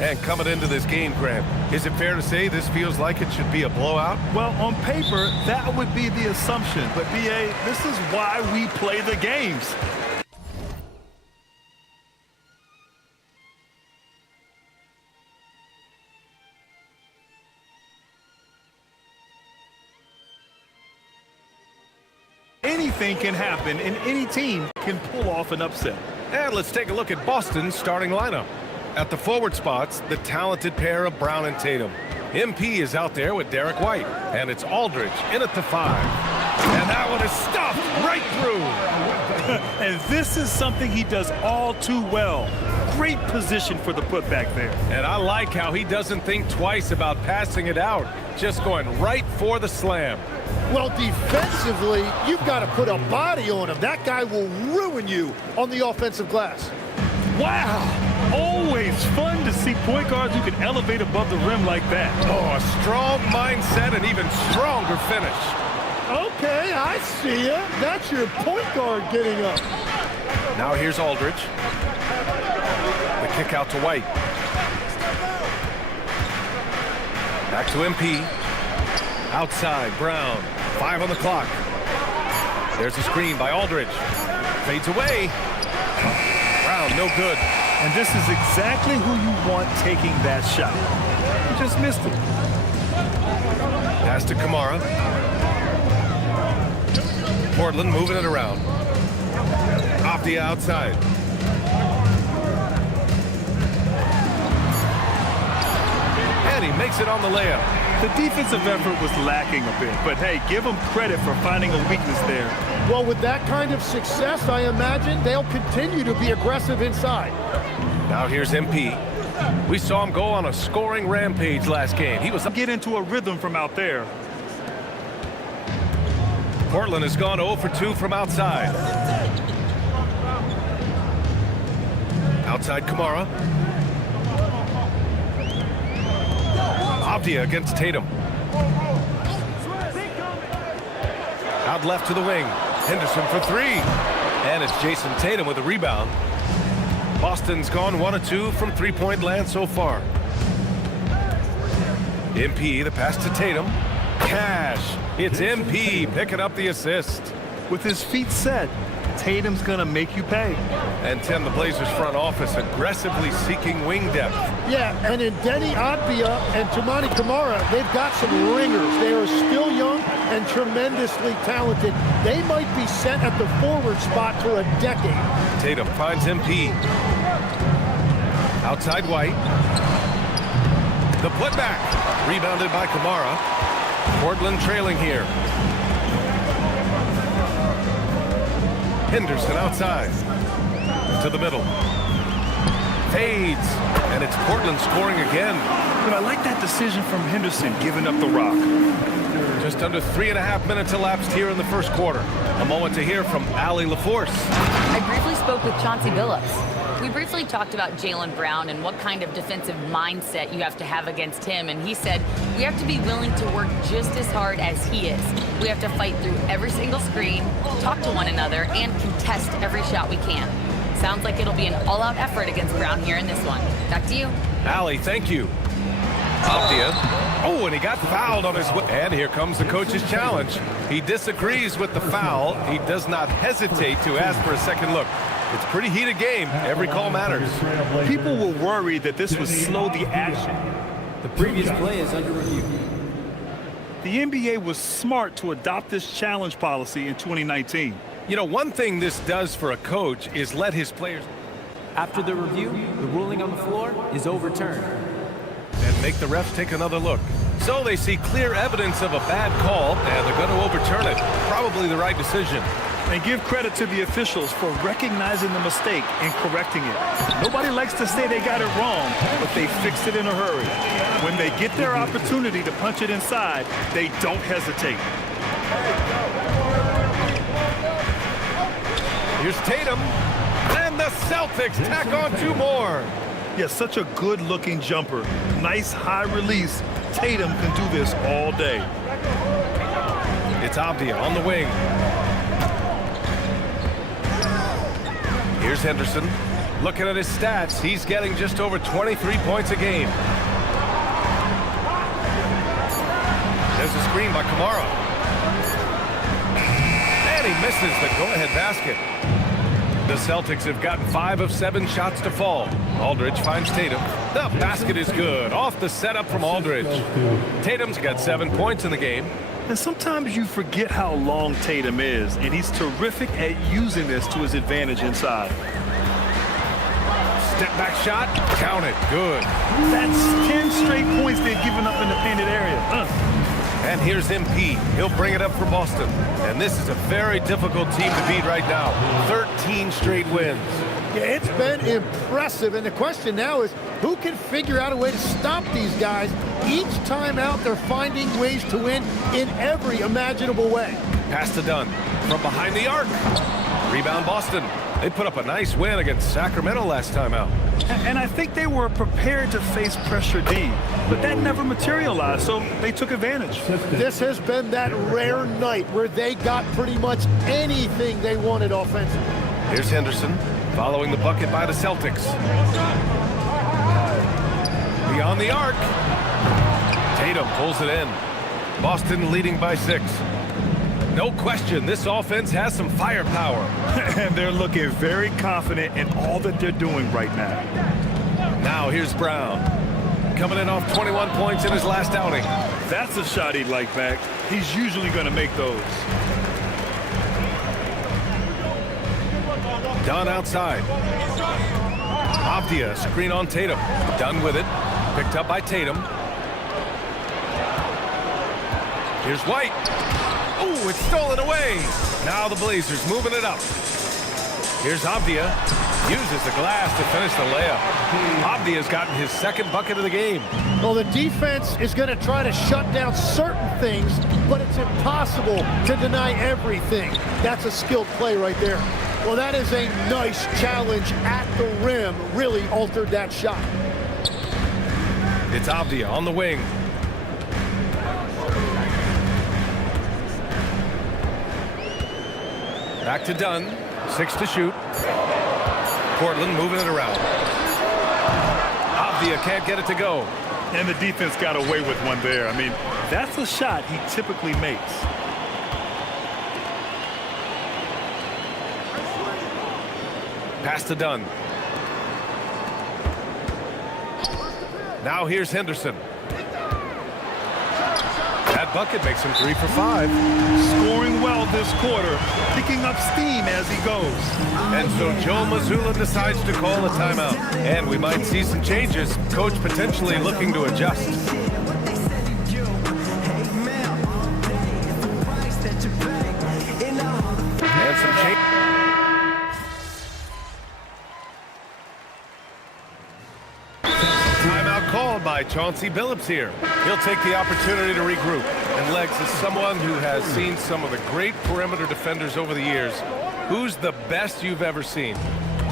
And coming into this game, Grant, is it fair to say this feels like it should be a blowout? Well, on paper, that would be the assumption. But, B.A., this is why we play the games. Anything can happen, and any team can pull off an upset. And let's take a look at Boston's starting lineup. At the forward spots, the talented pair of Brown and Tatum. MP is out there with Derek White, and it's Aldridge in at the 5. And that one is stuffed right through. And this is something he does all too well. Great position for the putback there. And I like how he doesn't think twice about passing it out, just going right for the slam. Well, defensively, you've got to put a body on him. That guy will ruin you on the offensive glass. Wow. Always fun to see point guards who can elevate above the rim like that. Oh, a strong mindset and even stronger finish. Okay, I see ya. That's your point guard getting up. Now here's Aldridge. The kick out to White. Back to MP. Outside, Brown. 5 on the clock. There's a screen by Aldridge. Fades away. Brown, no good. And this is exactly who you want taking that shot. He just missed it. Pass to Kamara. Portland moving it around. Off the outside. And he makes it on the layup. The defensive effort was lacking a bit, but hey, give them credit for finding a weakness there. Well, with that kind of success, I imagine they'll continue to be aggressive inside. Now here's MP. We saw him go on a scoring rampage last game. He was get into a rhythm from out there. Portland has gone 0 for 2 from outside. Outside Kamara. Avdia against Tatum. Out left to the wing. Henderson for 3. And it's Jason Tatum with a rebound. Boston's gone 1 of 2 from three-point land so far. MP, the pass to Tatum. Cash. It's MP picking up the assist. With his feet set, Tatum's going to make you pay. And Tim, the Blazers front office aggressively seeking wing depth. Yeah, and in Denny Adbia and Toumani Kamara, they've got some ringers. They are still young and tremendously talented. They might be set at the forward spot for a decade. Tatum finds MP. Outside White. The putback. Rebounded by Kamara. Portland trailing here. Henderson outside. To the middle. Fades. And it's Portland scoring again. But I like that decision from Henderson, giving up the rock. Just under 3.5 minutes elapsed here in the first quarter. A moment to hear from Allie LaForce. I briefly spoke with Chauncey Billups. We briefly talked about Jaylen Brown and what kind of defensive mindset you have to have against him, and he said we have to be willing to work just as hard as he is. We have to fight through every single screen, talk to one another, and contest every shot we can. Sounds like it'll be an all-out effort against Brown here in this one. Back to you. Allie, thank you. Avdia. Oh, and he got fouled on his way. And here comes the coach's challenge. He disagrees with the foul. He does not hesitate to ask for a second look. It's a pretty heated game. Every call matters. People were worried that this would slow the action. The previous play is under review. The NBA was smart to adopt this challenge policy in 2019. You know, one thing this does for a coach is let his players... After the review, the ruling on the floor is overturned. And make the refs take another look. So they see clear evidence of a bad call, and they're going to overturn it. Probably the right decision. And give credit to the officials for recognizing the mistake and correcting it. Nobody likes to say they got it wrong, but they fixed it in a hurry. When they get their opportunity to punch it inside, they don't hesitate. Here's Tatum, and the Celtics tack on 2 more. Yeah, such a good-looking jumper. Nice high release. Tatum can do this all day. It's Avdia on the wing. Here's Henderson. Looking at his stats, he's getting just over 23 points a game. There's a screen by Kamara. And he misses the go-ahead basket. The Celtics have gotten 5 of 7 shots to fall. Aldridge finds Tatum. The basket is good. Off the setup from Aldridge. Tatum's got 7 points in the game. And sometimes you forget how long Tatum is, and he's terrific at using this to his advantage inside. Step back shot. Count it. Good. That's 10 straight points they've given up in the painted area. And here's MP. He'll bring it up for Boston. And this is a very difficult team to beat right now. 13 straight wins. Yeah, it's been impressive. And the question now is, who can figure out a way to stop these guys? Each time out, they're finding ways to win in every imaginable way. Pass to Dunn from behind the arc. Rebound Boston. They put up a nice win against Sacramento last time out. And I think they were prepared to face pressure D, but that never materialized, so they took advantage. This has been that rare night where they got pretty much anything they wanted offensively. Here's Henderson following the bucket by the Celtics. Beyond the arc. Tatum pulls it in. Boston leading by 6. No question, this offense has some firepower. And they're looking very confident in all that they're doing right now. Now here's Brown. Coming in off 21 points in his last outing. That's a shot he'd like back. He's usually going to make those. Dunn outside. Avdia screen on Tatum. Dunn with it. Picked up by Tatum. Here's White. Oh, it's stolen away. Now the Blazers moving it up. Here's Avdia. Uses the glass to finish the layup. Avdia's gotten his second bucket of the game. Well, the defense is going to try to shut down certain things, but it's impossible to deny everything. That's a skilled play right there. Well, that is a nice challenge at the rim. Really altered that shot. It's Avdia on the wing. Back to Dunn. 6 to shoot. Portland moving it around. Avdia can't get it to go. And the defense got away with one there. I mean, that's a shot he typically makes. Pass to Dunn. Now here's Henderson. That bucket makes him 3 for 5. Scoring well this quarter, picking up steam as he goes. And so Joe Mazzulla decides to call a timeout. And we might see some changes. Coach potentially looking to adjust. And some change. Timeout called by Chauncey Billups here. He'll take the opportunity to regroup. And Legs, is someone who has seen some of the great perimeter defenders over the years. Who's the best you've ever seen?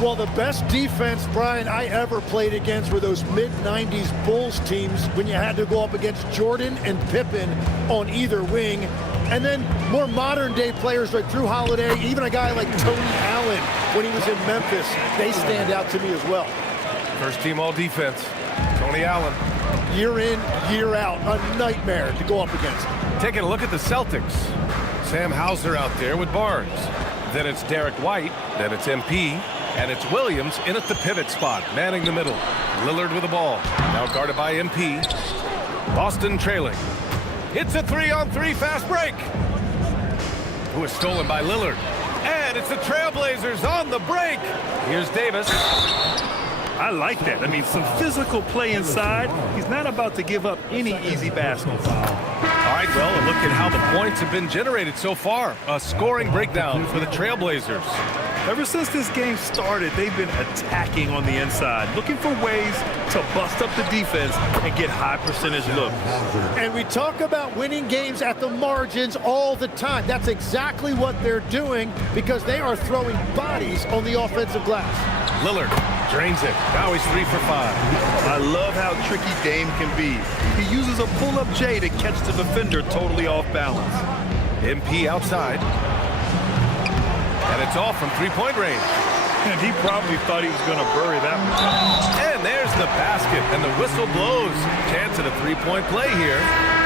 Well, the best defense, Brian, I ever played against were those mid-90s Bulls teams when you had to go up against Jordan and Pippen on either wing. And then more modern-day players like Drew Holiday, even a guy like Tony Allen when he was in Memphis. They stand out to me as well. First team all defense. Tony Allen. Year in, year out, a nightmare to go up against. Taking a look at the Celtics. Sam Hauser out there with Barnes. Then it's Derek White. Then it's MP. And it's Williams in at the pivot spot, manning the middle. Lillard with the ball. Now guarded by MP. Boston trailing. It's a 3-on-3 fast break. Who is stolen by Lillard. And it's the Trailblazers on the break. Here's Davis. I like that. I mean, some physical play inside. He's not about to give up any easy baskets. All right, well, a look at how the points have been generated so far. A scoring breakdown for the Trailblazers. Ever since this game started, they've been attacking on the inside, looking for ways to bust up the defense and get high percentage looks. And we talk about winning games at the margins all the time. That's exactly what they're doing because they are throwing bodies on the offensive glass. Lillard drains it. Now he's 3 for 5. I love how tricky Dame can be. He uses a pull-up J to catch the defender totally off balance. MP outside. And it's off from 3-point range. And he probably thought he was going to bury that one. And there's the basket, and the whistle blows. Chance at a three-point play here.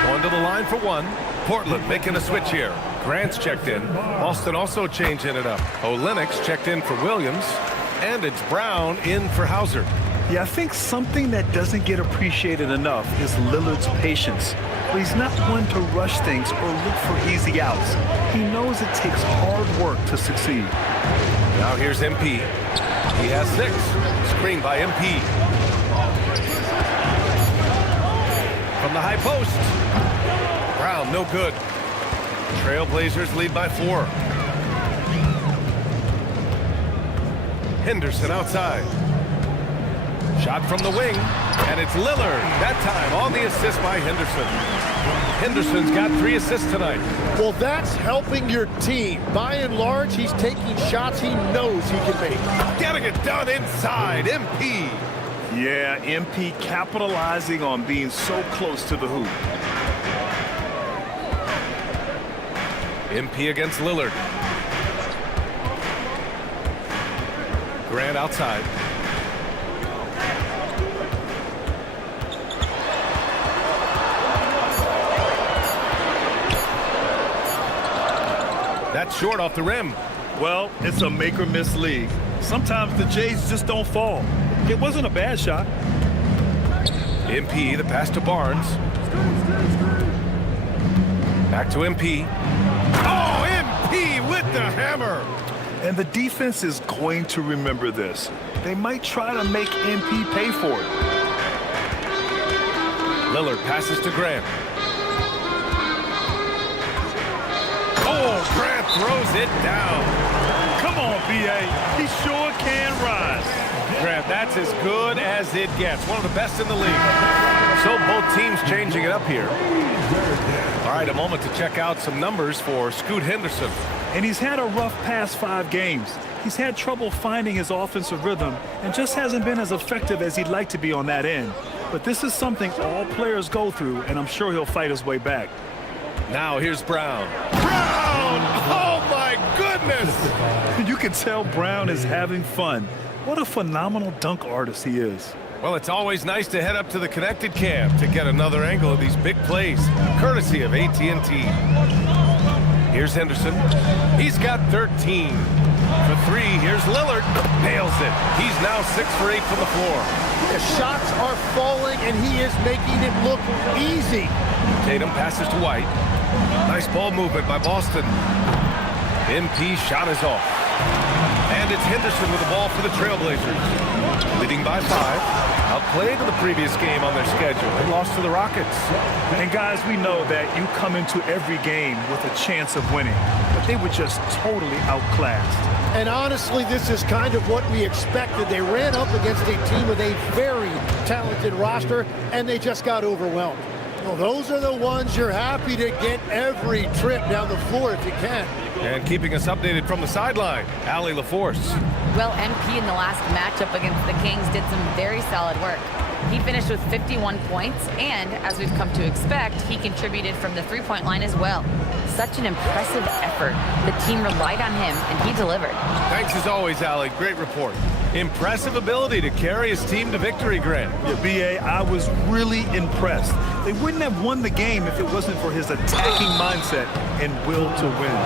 Going to the line for one. Portland making a switch here. Grant's checked in. Boston also changing it up. Olynyk's checked in for Williams. And it's Brown in for Hauser. Yeah, I think something that doesn't get appreciated enough is Lillard's patience. But he's not one to rush things or look for easy outs. He knows it takes hard work to succeed. Now here's MP. He has 6. Screen by MP. From the high post. Brown, no good. Trailblazers lead by 4. Henderson outside. Shot from the wing, and it's Lillard. That time on the assist by Henderson. Henderson's got 3 assists tonight. Well, that's helping your team. By and large, he's taking shots he knows he can make. Getting it done inside, MP. Yeah, MP capitalizing on being so close to the hoop. MP against Lillard. Grant outside. That's short off the rim. Well, it's a make-or-miss league. Sometimes the Jays just don't fall. It wasn't a bad shot. MP, the pass to Barnes. Back to MP. Oh, MP with the hammer. And the defense is going to remember this. They might try to make MP pay for it. Lillard passes to Grant. Oh, Grant throws it down. Come on, B.A. He sure can rise. Grant, that's as good as it gets. One of the best in the league. So both teams changing it up here. All right, a moment to check out some numbers for Scoot Henderson. And he's had a rough past 5 games. He's had trouble finding his offensive rhythm and just hasn't been as effective as he'd like to be on that end. But this is something all players go through, and I'm sure he'll fight his way back. Now here's Brown. Brown! Oh, my goodness! You can tell Brown is having fun. What a phenomenal dunk artist he is. Well, it's always nice to head up to the connected cam to get another angle of these big plays, courtesy of AT&T. Here's Henderson. He's got 13. For 3, here's Lillard. Nails it. He's now 6 for 8 from the floor. The shots are falling, and he is making it look easy. Tatum passes to White. Nice ball movement by Boston. MP shot is off. And it's Henderson with the ball for the Trailblazers. Leading by 5. Outplayed in the previous game on their schedule and lost to the Rockets. And guys, we know that you come into every game with a chance of winning, but they were just totally outclassed. And honestly, this is kind of what we expected. They ran up against a team with a very talented roster, and they just got overwhelmed. Well, those are the ones you're happy to get every trip down the floor if you can. And keeping us updated from the sideline, Allie LaForce. Well, MP in the last matchup against the Kings did some very solid work. He finished with 51 points, and as we've come to expect, he contributed from the three-point line as well. Such an impressive effort. The team relied on him, and he delivered. Thanks as always, Allie. Great report. Impressive ability to carry his team to victory, Grant. Yeah, B.A., I was really impressed. They wouldn't have won the game if it wasn't for his attacking mindset and will to win.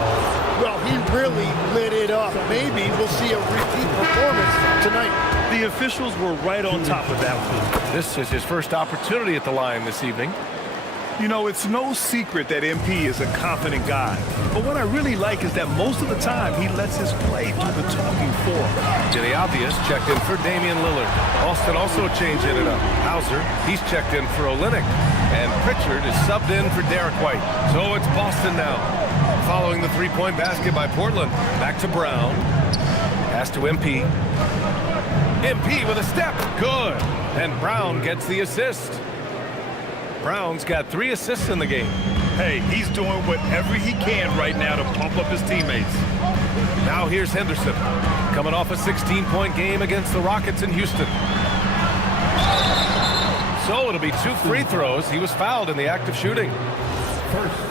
Well, he really lit it up. Maybe we'll see a repeat performance tonight. The officials were right on top of that one. This is his first opportunity at the line this evening. You know, it's no secret that MP is a confident guy. But what I really like is that most of the time he lets his play do the talking for him. To the obvious, checked in for Damian Lillard. Boston also changing it up. Hauser, he's checked in for Olynyk. And Pritchard is subbed in for Derek White. So it's Boston now. Following the three-point basket by Portland. Back to Brown. Pass to MP. MP with a step. Good. And Brown gets the assist. Brown's got 3 assists in the game. Hey, he's doing whatever he can right now to pump up his teammates. Now here's Henderson, coming off a 16-point game against the Rockets in Houston. So it'll be 2 free throws. He was fouled in the act of shooting.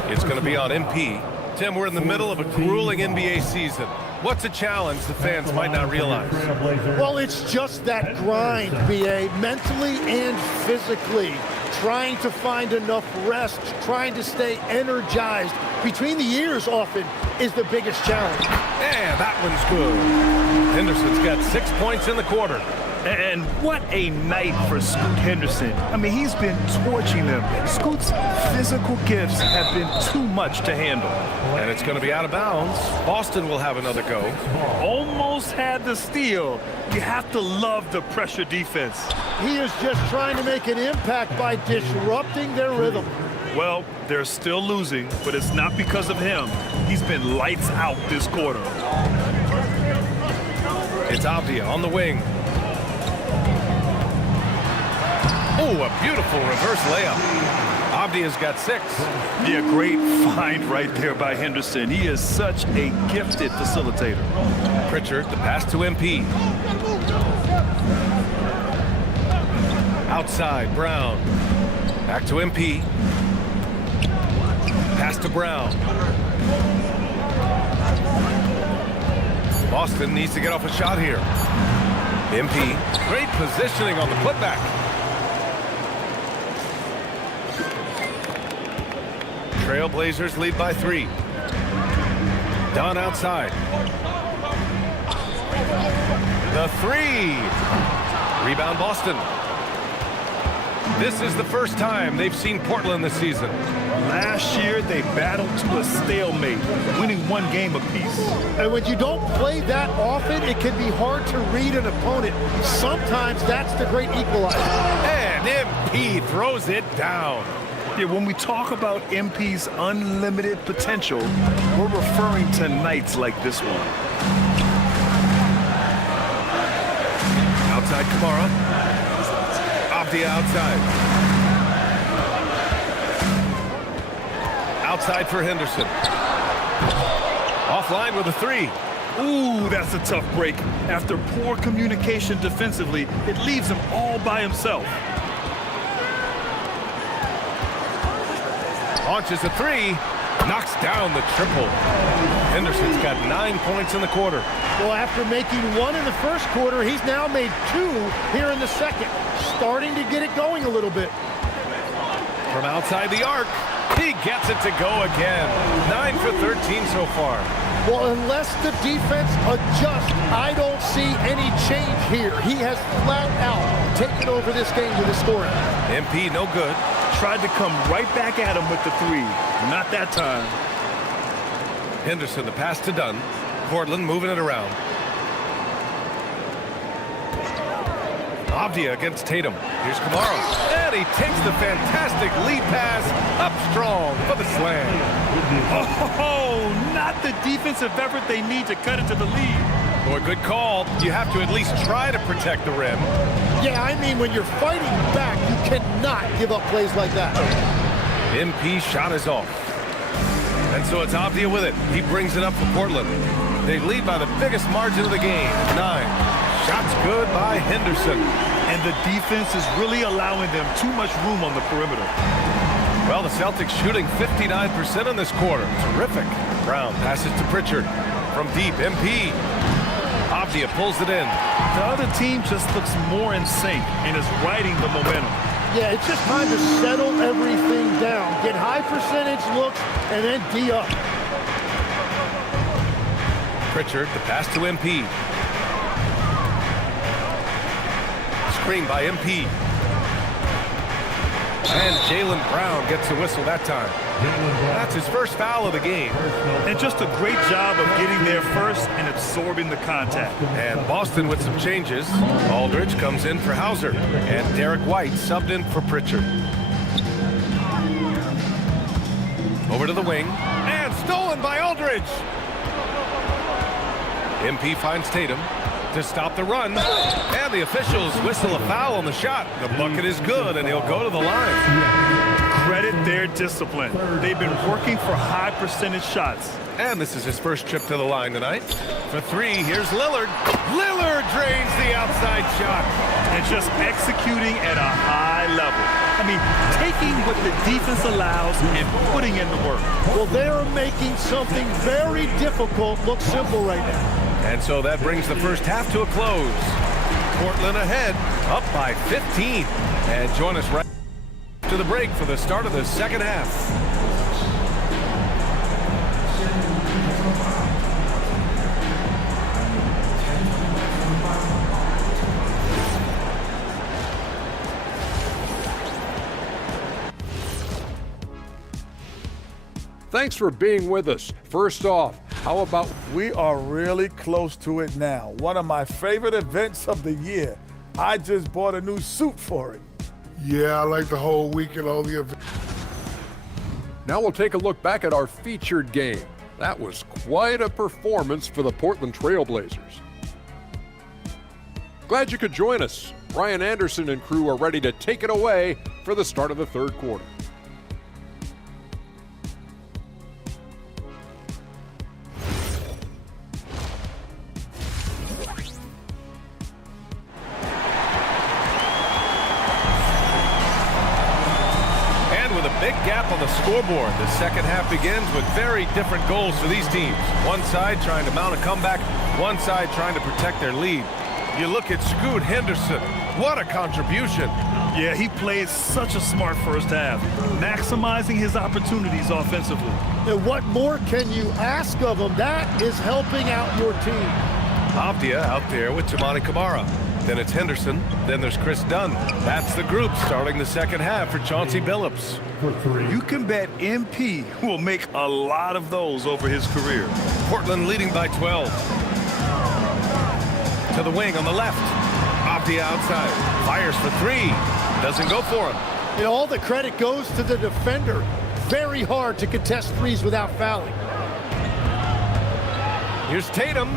It's going to be on MP. Tim, we're in the middle of a grueling NBA season. What's a challenge the fans might not realize? Well, it's just that grind, B.A., mentally and physically. Trying to find enough rest, trying to stay energized between the years often is the biggest challenge. And that one's good. Henderson's got 6 points in the quarter. And what a night for Scoot Henderson. I mean, he's been torching them. Scoot's physical gifts have been too much to handle. And it's going to be out of bounds. Boston will have another go. Almost had the steal. You have to love the pressure defense. He is just trying to make an impact by disrupting their rhythm. Well, they're still losing, but it's not because of him. He's been lights out this quarter. It's Avdia on the wing. Oh, a beautiful reverse layup. Avdia's got 6. Yeah, great find right there by Henderson. He is such a gifted facilitator. Pritchard, the pass to MP. Outside, Brown. Back to MP. Pass to Brown. Boston needs to get off a shot here. MP, great positioning on the putback. Trailblazers lead by 3. Dunn outside. The 3. Rebound Boston. This is the first time they've seen Portland this season. Last year, they battled to a stalemate, winning 1 game apiece. And when you don't play that often, it can be hard to read an opponent. Sometimes that's the great equalizer. And MP throws it down. Yeah, when we talk about MP's unlimited potential, we're referring to nights like this one. Outside Kamara. Avdia outside. Outside for Henderson. Offline with a 3. Ooh, that's a tough break. After poor communication defensively, it leaves him all by himself. Launches a 3, knocks down the triple. Henderson's got 9 points in the quarter. Well, after making 1 in the first quarter, he's now made 2 here in the second. Starting to get it going a little bit. From outside the arc, he gets it to go again. 9 for 13 so far. Well, unless the defense adjusts, I don't see any change here. He has flat out taken over this game with his scoring. MP no good. Tried to come right back at him with the 3. Not that time. Henderson, the pass to Dunn. Portland moving it around. Avdia against Tatum. Here's Kamara. And he takes the fantastic lead pass up strong for the slam. Oh, not the defensive effort they need to cut it to the lead. Boy, good call. You have to at least try to protect the rim. Yeah, I mean, when you're fighting back, you cannot give up plays like that. MP shot is off. And so it's Avdia with it. He brings it up for Portland. They lead by the biggest margin of the game, 9. Shots good by Henderson. And the defense is really allowing them too much room on the perimeter. Well, the Celtics shooting 59% in this quarter. Terrific. Brown passes to Pritchard. From deep, MP. Avdia pulls it in. The other team just looks more in sync and is riding the momentum. Yeah, it's just time to settle everything down. Get high percentage looks and then D up. Pritchard, the pass to MP. Screen by MP. And Jaylen Brown gets a whistle that time. That's his first foul of the game. And just a great job of getting there first and absorbing the contact. And Boston with some changes. Aldridge comes in for Hauser. And Derek White subbed in for Pritchard. Over to the wing. And stolen by Aldridge. MP finds Tatum to stop the run. And the officials whistle a foul on the shot. The bucket is good, and he'll go to the line. Credit their discipline. They've been working for high percentage shots. And this is his first trip to the line tonight. For 3, here's Lillard. Lillard drains the outside shot. And just executing at a high level. I mean, take taking what the defense allows and putting in the work. Well, they are making something very difficult look simple right now. And so that brings the first half to a close. Portland ahead, up by 15. And join us right to the break for the start of the second half. Thanks for being with us. First off, how about we are really close to it now. One of my favorite events of the year. I just bought a new suit for it. Yeah, I like the whole week and all the events. Now we'll take a look back at our featured game. That was quite a performance for the Portland Trail Blazers. Glad you could join us. Brian Anderson and crew are ready to take it away for the start of the third quarter. Big gap on the scoreboard. The second half begins with very different goals for these teams. One side trying to mount a comeback, one side trying to protect their lead. You look at Scoot Henderson. What a contribution. Yeah, he played such a smart first half, maximizing his opportunities offensively. And what more can you ask of him? That is helping out your team. Avdia out there with Tamani Kamara. Then it's Henderson. Then there's Chris Dunn. That's the group starting the second half for Chauncey Billups. You can bet MP will make a lot of those over his career. Portland leading by 12. To the wing on the left. Avdia outside. Fires for three. Doesn't go for him. And all the credit goes to the defender. Very hard to contest threes without fouling. Here's Tatum.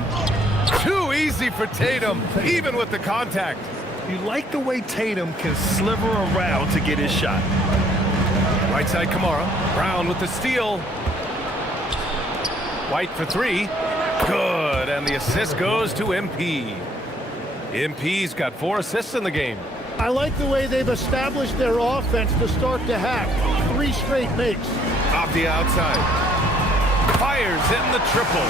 Too easy for Tatum, even with the contact. You like the way Tatum can sliver around to get his shot. Right side Kamara. Brown with the steal. White for three. Good, and the assist goes to MP. MP's got 4 assists in the game. I like the way they've established their offense to start the half. 3 straight makes. Avdia outside. Fires in the triple.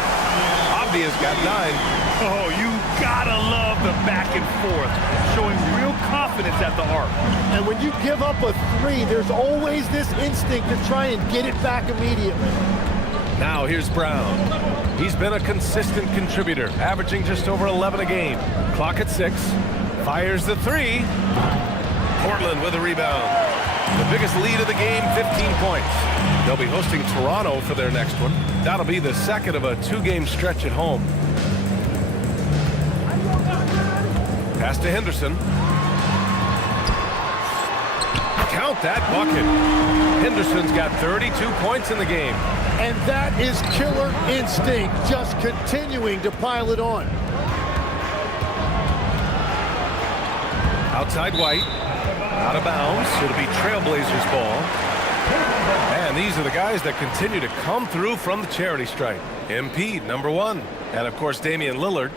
Avdia's got 9. Oh, you gotta love the back and forth, showing real confidence at the arc. And when you give up a 3, there's always this instinct to try and get it back immediately. Now here's Brown. He's been a consistent contributor, averaging just over 11 a game. Clock at 6. Fires the 3. Portland with a rebound. The biggest lead of the game, 15 points. They'll be hosting Toronto for their next one. That'll be the second of a 2-game stretch at home. Pass to Henderson. Count that bucket. Henderson's got 32 points in the game. And that is killer instinct, just continuing to pile it on. Outside White. Out of bounds. It'll be Trailblazers ball. And these are the guys that continue to come through from the charity stripe. MP, number 1. And, of course, Damian Lillard.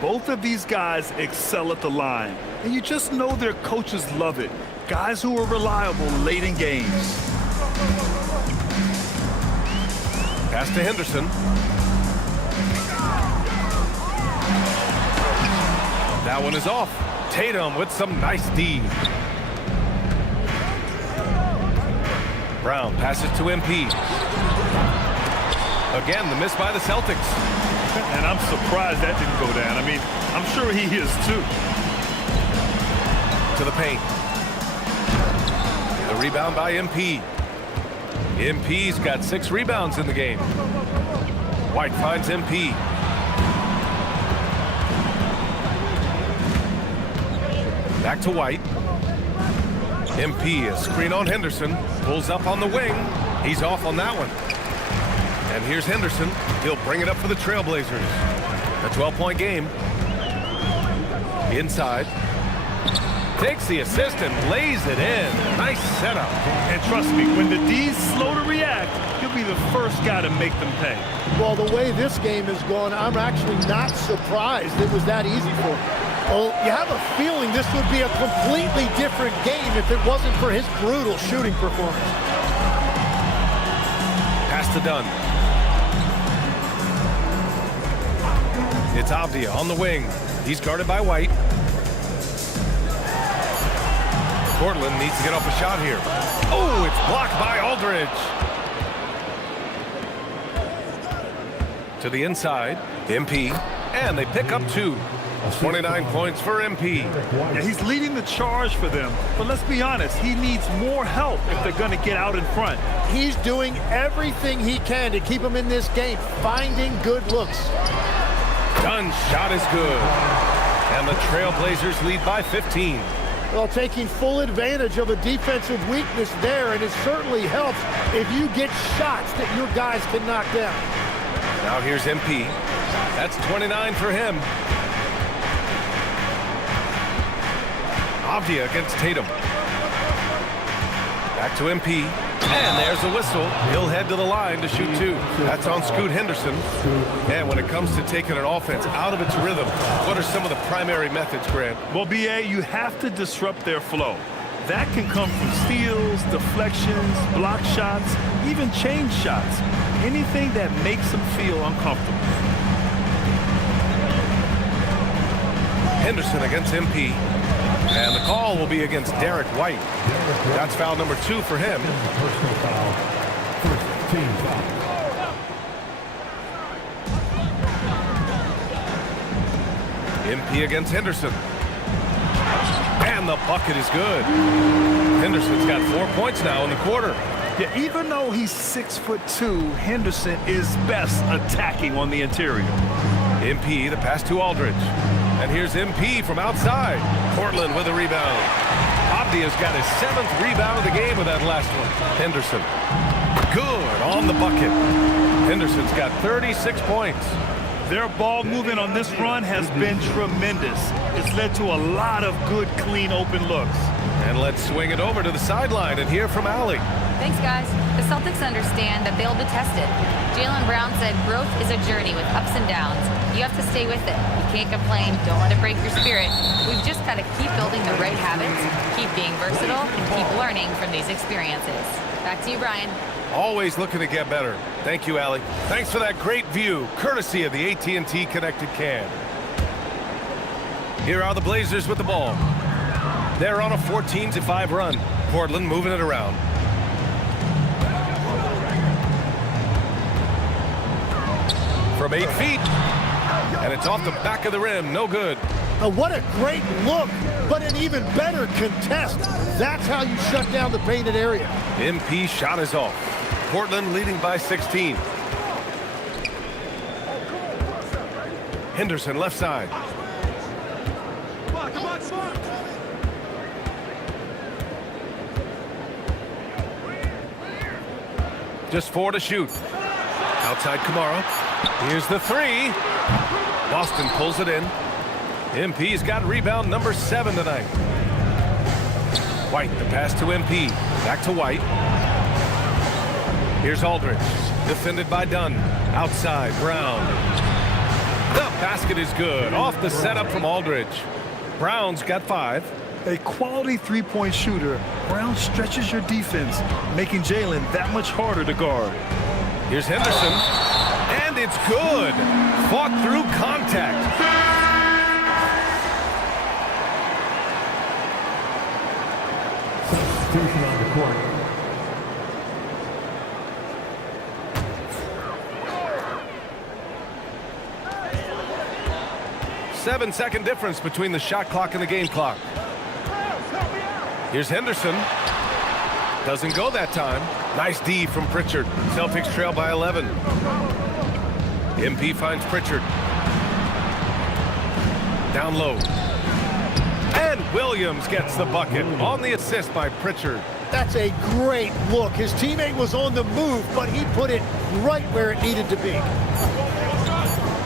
Both of these guys excel at the line, and you just know their coaches love it. Guys who are reliable late in games. Pass to Henderson. That one is off. Tatum with some nice D. Brown passes to MP. Again, the miss by the Celtics. And I'm surprised that didn't go down. I mean, I'm sure he is too. To the paint. The rebound by MP. MP's got 6 rebounds in the game. White finds MP. Back to White. MP, a screen on Henderson. Pulls up on the wing. He's off on that one. And here's Henderson. He'll bring it up for the Trailblazers. A 12-point game. Inside. Takes the assist and lays it in. Nice setup. And trust me, when the D's slow to react, he'll be the first guy to make them pay. Well, the way this game has gone, I'm actually not surprised it was that easy for him. Well, you have a feeling this would be a completely different game if it wasn't for his brutal shooting performance. Pass to Dunn. It's Avdia on the wing. He's guarded by White. Portland needs to get off a shot here. Oh, it's blocked by Aldridge. To the inside, MP, and they pick up 2. 29 points for MP. Yeah, he's leading the charge for them, but let's be honest, he needs more help if they're going to get out in front. He's doing everything he can to keep him in this game, finding good looks. Dunn's shot is good. And the Trailblazers lead by 15. Well, taking full advantage of a defensive weakness there, and it certainly helps if you get shots that your guys can knock down. Now here's MP. That's 29 for him. Avdia against Tatum. Back to MP. And there's the whistle. He'll head to the line to shoot 2. That's on Scoot Henderson. And when it comes to taking an offense out of its rhythm, what are some of the primary methods, Grant? Well, BA, you have to disrupt their flow. That can come from steals, deflections, block shots, even change shots. Anything that makes them feel uncomfortable. Henderson against MP. And the call will be against Derek White. That's foul number 2 for him. Personal foul. First team foul. MP against Henderson. And the bucket is good. Henderson's got 4 points now in the quarter. Yeah, even though he's 6'2", Henderson is best attacking on the interior. MP, the pass to Aldridge. And here's MP from outside. Portland with a rebound. Avdia's got his 7th rebound of the game with that last one. Henderson. Good on the bucket. Henderson's got 36 points. Their ball movement on this run has been tremendous. It's led to a lot of good, clean, open looks. And let's swing it over to the sideline and hear from Allie. Thanks, guys. The Celtics understand that they'll be tested. Jaylen Brown said growth is a journey with ups and downs. You have to stay with it. You can't complain. Don't let it break your spirit. We've just got to keep building the right habits, keep being versatile, and keep learning from these experiences. Back to you, Brian. Always looking to get better. Thank you, Allie. Thanks for that great view, courtesy of the AT&T Connected Can. Here are the Blazers with the ball. They're on a 14-5 run. Portland moving it around. From 8 feet. And it's off the back of the rim. No good. What a great look, but an even better contest. That's how you shut down the painted area. MP shot is off. Portland leading by 16. Henderson left side. Just 4 to shoot. Outside Kamara. Here's the 3. Boston pulls it in. MP's got rebound number 7 tonight. White, the pass to MP. Back to White. Here's Aldridge. Defended by Dunn. Outside, Brown. The basket is good. Off the setup from Aldridge. Brown's got 5. A quality three-point shooter, Brown stretches your defense, making Jaylen that much harder to guard. Here's Henderson. And it's good. Fought through contact. Substitution on the court. Seven-second difference between the shot clock and the game clock. Here's Henderson. Doesn't go that time. Nice D from Pritchard. Celtics trail by 11. MP finds Pritchard. Down low. And Williams gets the bucket on the assist by Pritchard. That's a great look. His teammate was on the move, but he put it right where it needed to be.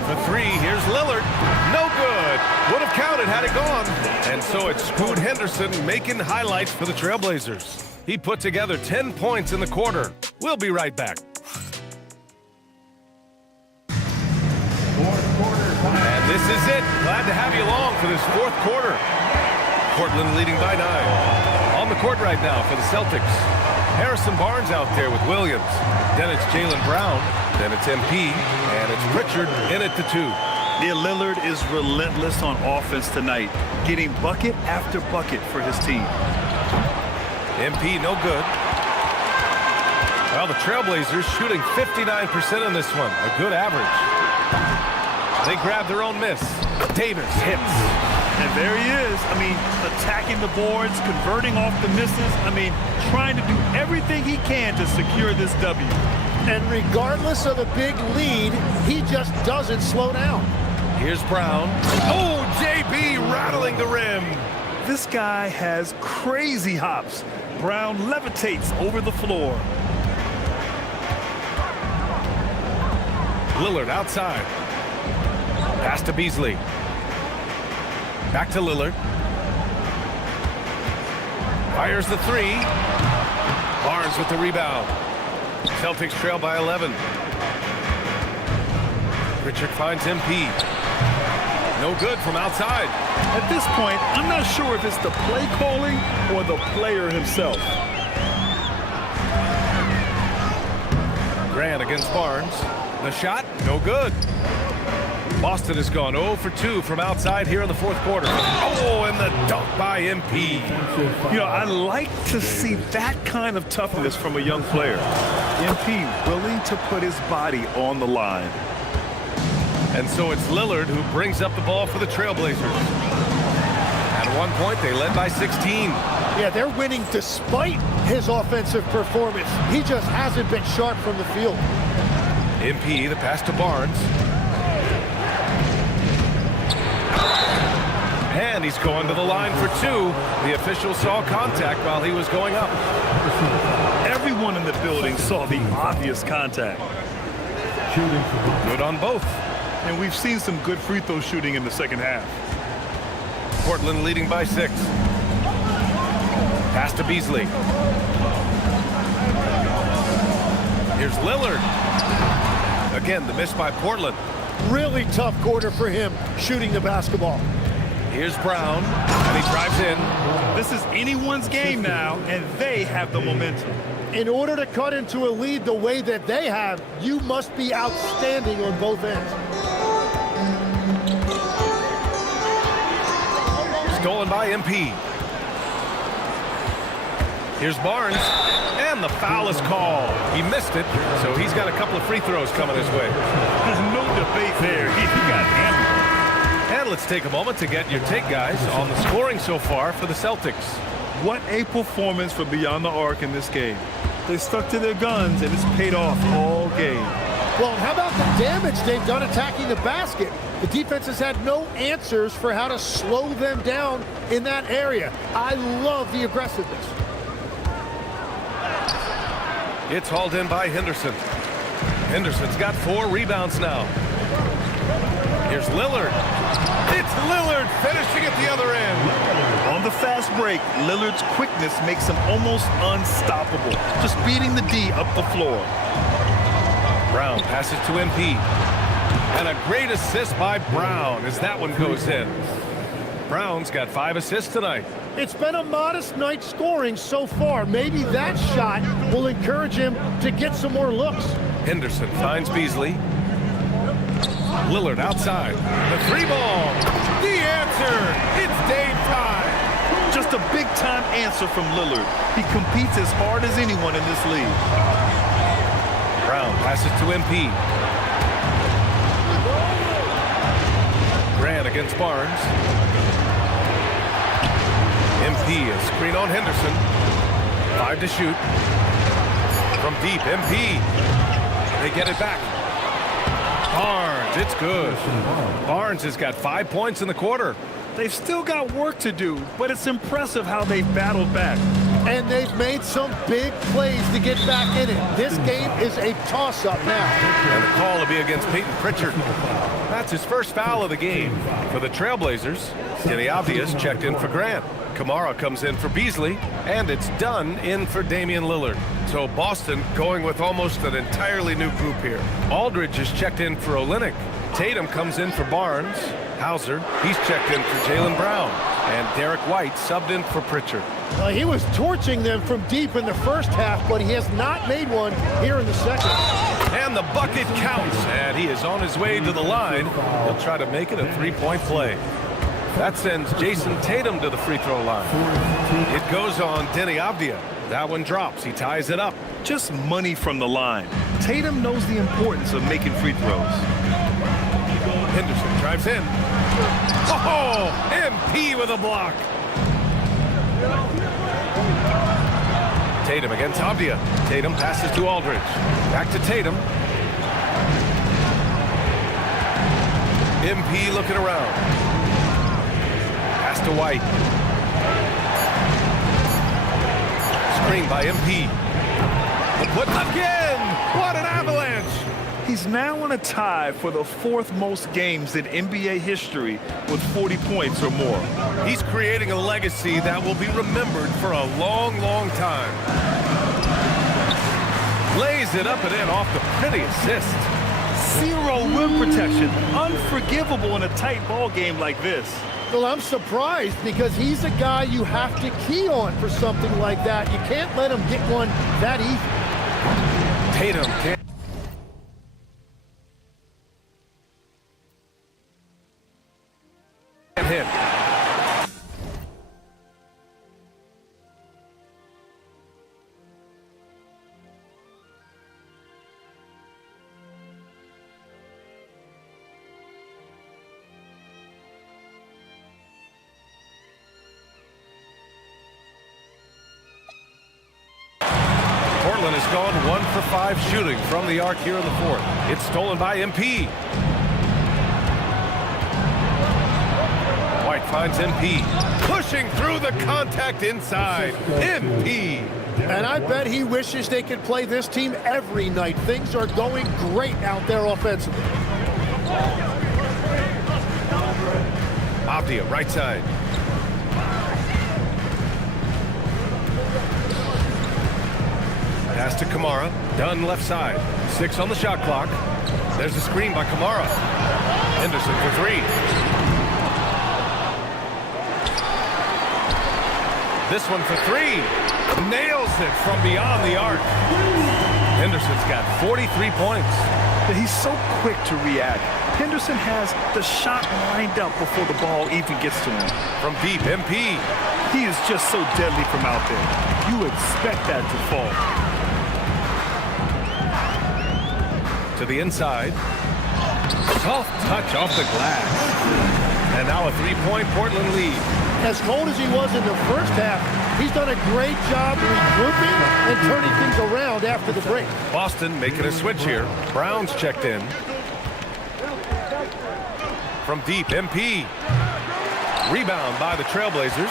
For 3, here's Lillard. No good. Would have counted had it gone. And so it's Scoot Henderson making highlights for the Trailblazers. He put together 10 points in the quarter. We'll be right back. And this This is it. Glad to have you along for this fourth quarter. Portland leading by 9. On the court right now for the Celtics. Harrison Barnes out there with Williams. Then it's Jaylen Brown. Then it's MP. And it's Pritchard in at the 2. Yeah, Lillard is relentless on offense tonight, getting bucket after bucket for his team. MP no good. Well, the Trailblazers shooting 59% in this one. A good average. They grab their own miss. Davis hits. And there he is. I mean, attacking the boards, converting off the misses. I mean, trying to do everything he can to secure this W. And regardless of the big lead, he just doesn't slow down. Here's Brown. Oh, JB rattling the rim. This guy has crazy hops. Brown levitates over the floor. Lillard outside. Pass to Beasley. Back to Lillard. Fires the 3. Barnes with the rebound. Celtics trail by 11. Pritchard finds MP. No good from outside. At this point, I'm not sure if it's the play calling or the player himself. Grant against Barnes. The shot, no good. Boston has gone 0 for 2 from outside here in the fourth quarter. Oh, and the dunk by MP. You know, I like to see that kind of toughness from a young player. MP willing to put his body on the line. And so it's Lillard who brings up the ball for the Trailblazers. At one point, they led by 16. Yeah, they're winning despite his offensive performance. He just hasn't been sharp from the field. MP, the pass to Barnes. And he's going to the line for 2. The official saw contact while he was going up. Everyone in the building saw the obvious contact. Good on both. And we've seen some good free throw shooting in the second half. Portland leading by 6. Pass to Beasley. Here's Lillard. Again, the miss by Portland. Really tough quarter for him shooting the basketball. Here's Brown, and he drives in. This is anyone's game now, and they have the momentum. In order to cut into a lead the way that they have, you must be outstanding on both ends. Stolen by MP. Here's Barnes, and the foul is called. He missed it, so he's got a couple of free throws coming his way. There's no debate there. He got hammered. And let's take a moment to get your take, guys, on the scoring so far for the Celtics. What a performance for Beyond the Arc in this game. They stuck to their guns, and it's paid off all game. Well, how about the damage they've done attacking the basket? The defense has had no answers for how to slow them down in that area. I love the aggressiveness. It's hauled in by Henderson. Henderson's got 4 rebounds now. Here's Lillard. It's Lillard finishing at the other end. On the fast break, Lillard's quickness makes him almost unstoppable, just beating the D up the floor. Brown passes to MP. And a great assist by Brown as that one goes in. Brown's got 5 assists tonight. It's been a modest night scoring so far. Maybe that shot will encourage him to get some more looks. Henderson finds Beasley. Lillard outside. The 3-ball. The answer. It's day 5. Just a big-time answer from Lillard. He competes as hard as anyone in this league. Brown passes to MP. Grant against Barnes. MP, a screen on Henderson. 5 to shoot. From deep, MP. They get it back. Barnes, it's good. Barnes has got 5 points in the quarter. They've still got work to do, but it's impressive how they've battled back. And they've made some big plays to get back in it. This game is a toss-up now. And the call will be against Peyton Pritchard. That's his first foul of the game. For the Trailblazers, Kenny Obvious checked in for Grant. Kamara comes in for Beasley, and it's Dunn in for Damian Lillard. So Boston going with almost an entirely new group here. Aldridge is checked in for Olynyk. Tatum comes in for Barnes. Hauser, he's checked in for Jaylen Brown. And Derek White subbed in for Pritchard. He was torching them from deep in the first half, but he has not made one here in the second. And the bucket counts, and he is on his way to the line. He'll try to make it a three-point play. That sends Jason Tatum to the free throw line. It goes on Denny Avdia. That one drops. He ties it up. Just money from the line. Tatum knows the importance of making free throws. Henderson drives in. Oh, MP with a block. Tatum against Avdia. Tatum passes to Aldridge. Back to Tatum. MP looking around. Pass to White. Screen by MP. The put again. What an avalanche. He's now on a tie for the 4th most games in NBA history with 40 points or more. He's creating a legacy that will be remembered for a long, long time. Lays it up and in off the pretty assist. 0 rim protection. Unforgivable in a tight ball game like this. Well, I'm surprised because he's a guy you have to key on for something like that. You can't let him get one that easy. Tatum can't hit. Portland has gone 1 for 5 shooting from the arc here in the 4th. It's stolen by MP. White finds MP. Pushing through the contact inside. MP. And I bet he wishes they could play this team every night. Things are going great out there offensively. Avdia, right side. Pass to Kamara. Dunn left side. 6 on the shot clock. There's a screen by Kamara. Henderson for 3. This one for 3. Nails it from beyond the arc. Henderson's got 43 points. He's so quick to react. Henderson has the shot lined up before the ball even gets to him. From deep, MP. He is just so deadly from out there. You expect that to fall. To the inside. Soft touch off the glass. And now a 3-point Portland lead. As cold as he was in the first half, he's done a great job regrouping and turning things around after the break. Boston making a switch here. Brown's checked in. From deep, MP. Rebound by the Trailblazers.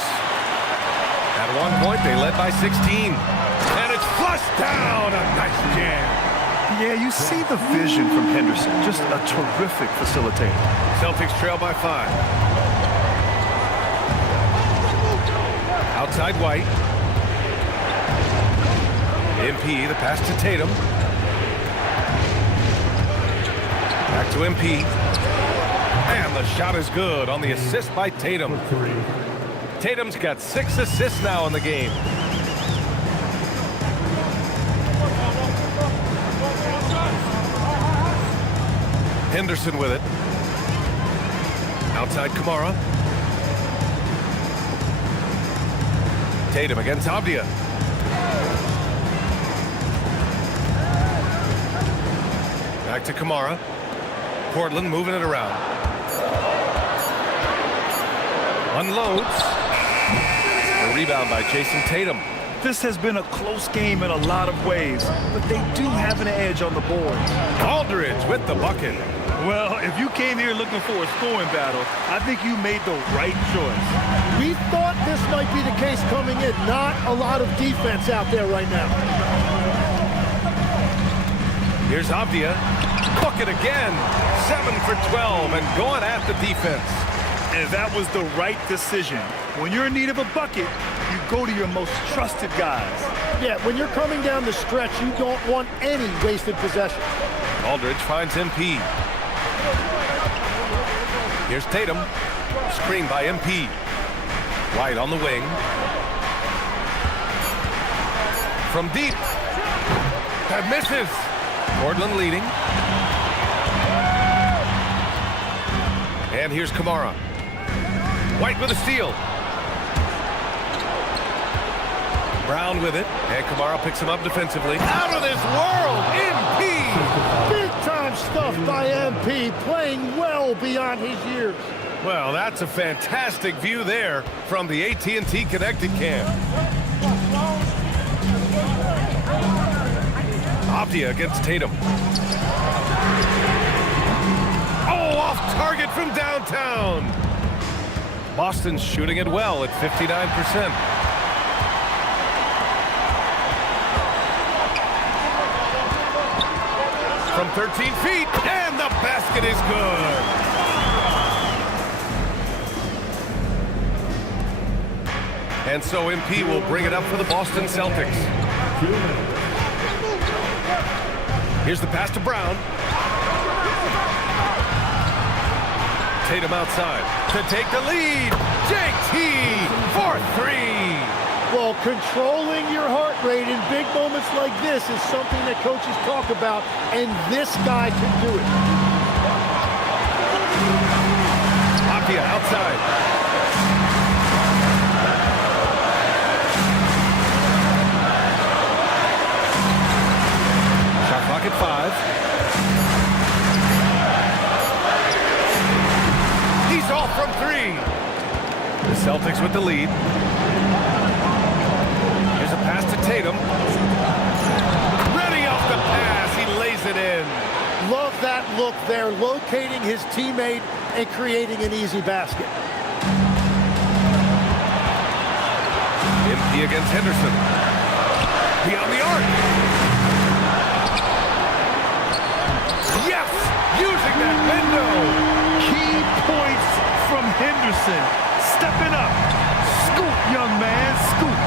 At one point, they led by 16. And it's flushed down. A nice jam. Yeah, you see the vision from Henderson. Just a terrific facilitator. Celtics trail by 5. Outside White. MP, the pass to Tatum. Back to MP. And the shot is good on the assist by Tatum. Tatum's got 6 assists now in the game. Henderson with it. Outside Kamara. Tatum against Avdia. Back to Kamara. Portland moving it around. Unloads. A rebound by Jason Tatum. This has been a close game in a lot of ways, but they do have an edge on the board. Aldridge with the bucket. Well, if you came here looking for a scoring battle, I think you made the right choice. We thought this might be the case coming in. Not a lot of defense out there right now. Here's Avdia. Bucket again. 7 for 12 and going at the defense. And that was the right decision. When you're in need of a bucket, you go to your most trusted guys. Yeah, when you're coming down the stretch, you don't want any wasted possession. Aldridge finds MP. Here's Tatum. Screen by MP. White on the wing. From deep. That misses. Portland leading. And here's Kamara. White with a steal. Brown with it. And Kamara picks him up defensively. Out of this world! MP! Big time stuff by MP, playing well beyond his years. Well, that's a fantastic view there from the AT&T Connected Cam. Aptia against Tatum. Oh, off target from downtown. Boston's shooting it well at 59%. From 13 feet, and the basket is good. And so MP will bring it up for the Boston Celtics. Here's the pass to Brown. Tatum outside to take the lead. JT for three. Well, controlling your heart rate in big moments like this is something that coaches talk about, and this guy can do it. Aptia outside. Shot clock at 5. He's off from three. The Celtics with the lead. Here's a pass to Tatum. Ready off the pass. He lays it in. Love that look there, locating his teammate and creating an easy basket. MP against Henderson. Beyond the arc. Yes! Using that window. Key points from Henderson. Stepping up. Scoop, young man, scoop.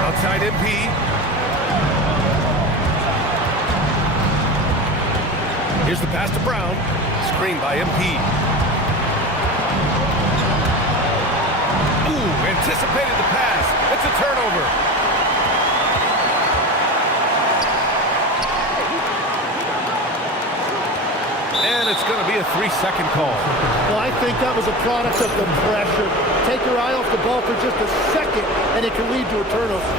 Outside MP. Here's the pass to Brown. Screen by MP. Ooh, anticipated the pass. It's a turnover. And it's going to be a 3-second call. Well, I think that was a product of the pressure. Take your eye off the ball for just a second, and it can lead to a turnover.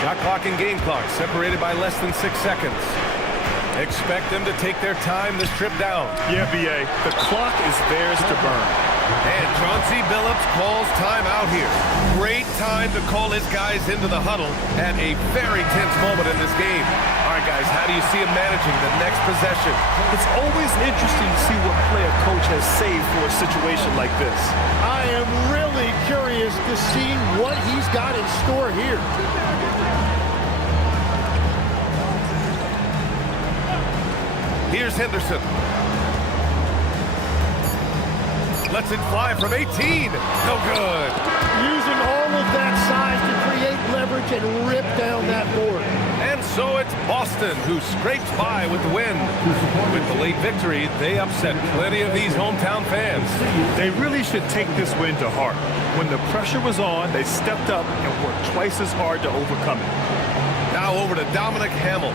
Shot clock and game clock separated by less than 6 seconds. Expect them to take their time this trip down. Yeah, B.A., the clock is theirs to burn. And Chauncey Billups calls timeout here. Great time to call his guys into the huddle at a very tense moment in this game. All right, guys, how do you see him managing the next possession? It's always interesting to see what play a coach has saved for a situation like this. I am really curious to see what he's got in store here. Here's Henderson. Lets it fly from 18. No good. Using all of that size to create leverage and rip down that board. And so it's Boston who scrapes by with the win. With the late victory, they upset plenty of these hometown fans. They really should take this win to heart. When the pressure was on, they stepped up and worked twice as hard to overcome it. Now over to Dominic Hamill.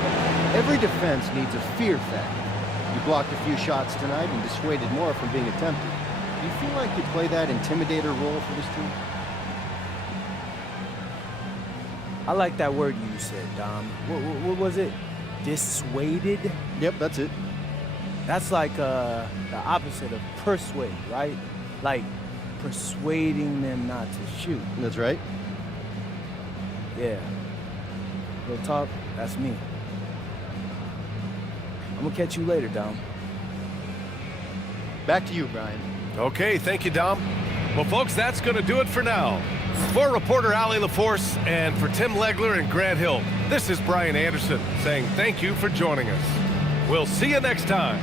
Every defense needs a fear factor. You blocked a few shots tonight and dissuaded more from being attempted. Do you feel like you play that intimidator role for this team? I like that word you said, Dom. What was it? Dissuaded? Yep, that's it. That's like the opposite of persuade, right? Like persuading them not to shoot. That's right. Yeah. Real talk, that's me. I'm gonna catch you later, Dom. Back to you, Brian. Okay, thank you, Dom. Well, folks, that's going to do it for now. For reporter Allie LaForce and for Tim Legler and Grant Hill, this is Brian Anderson saying thank you for joining us. We'll see you next time.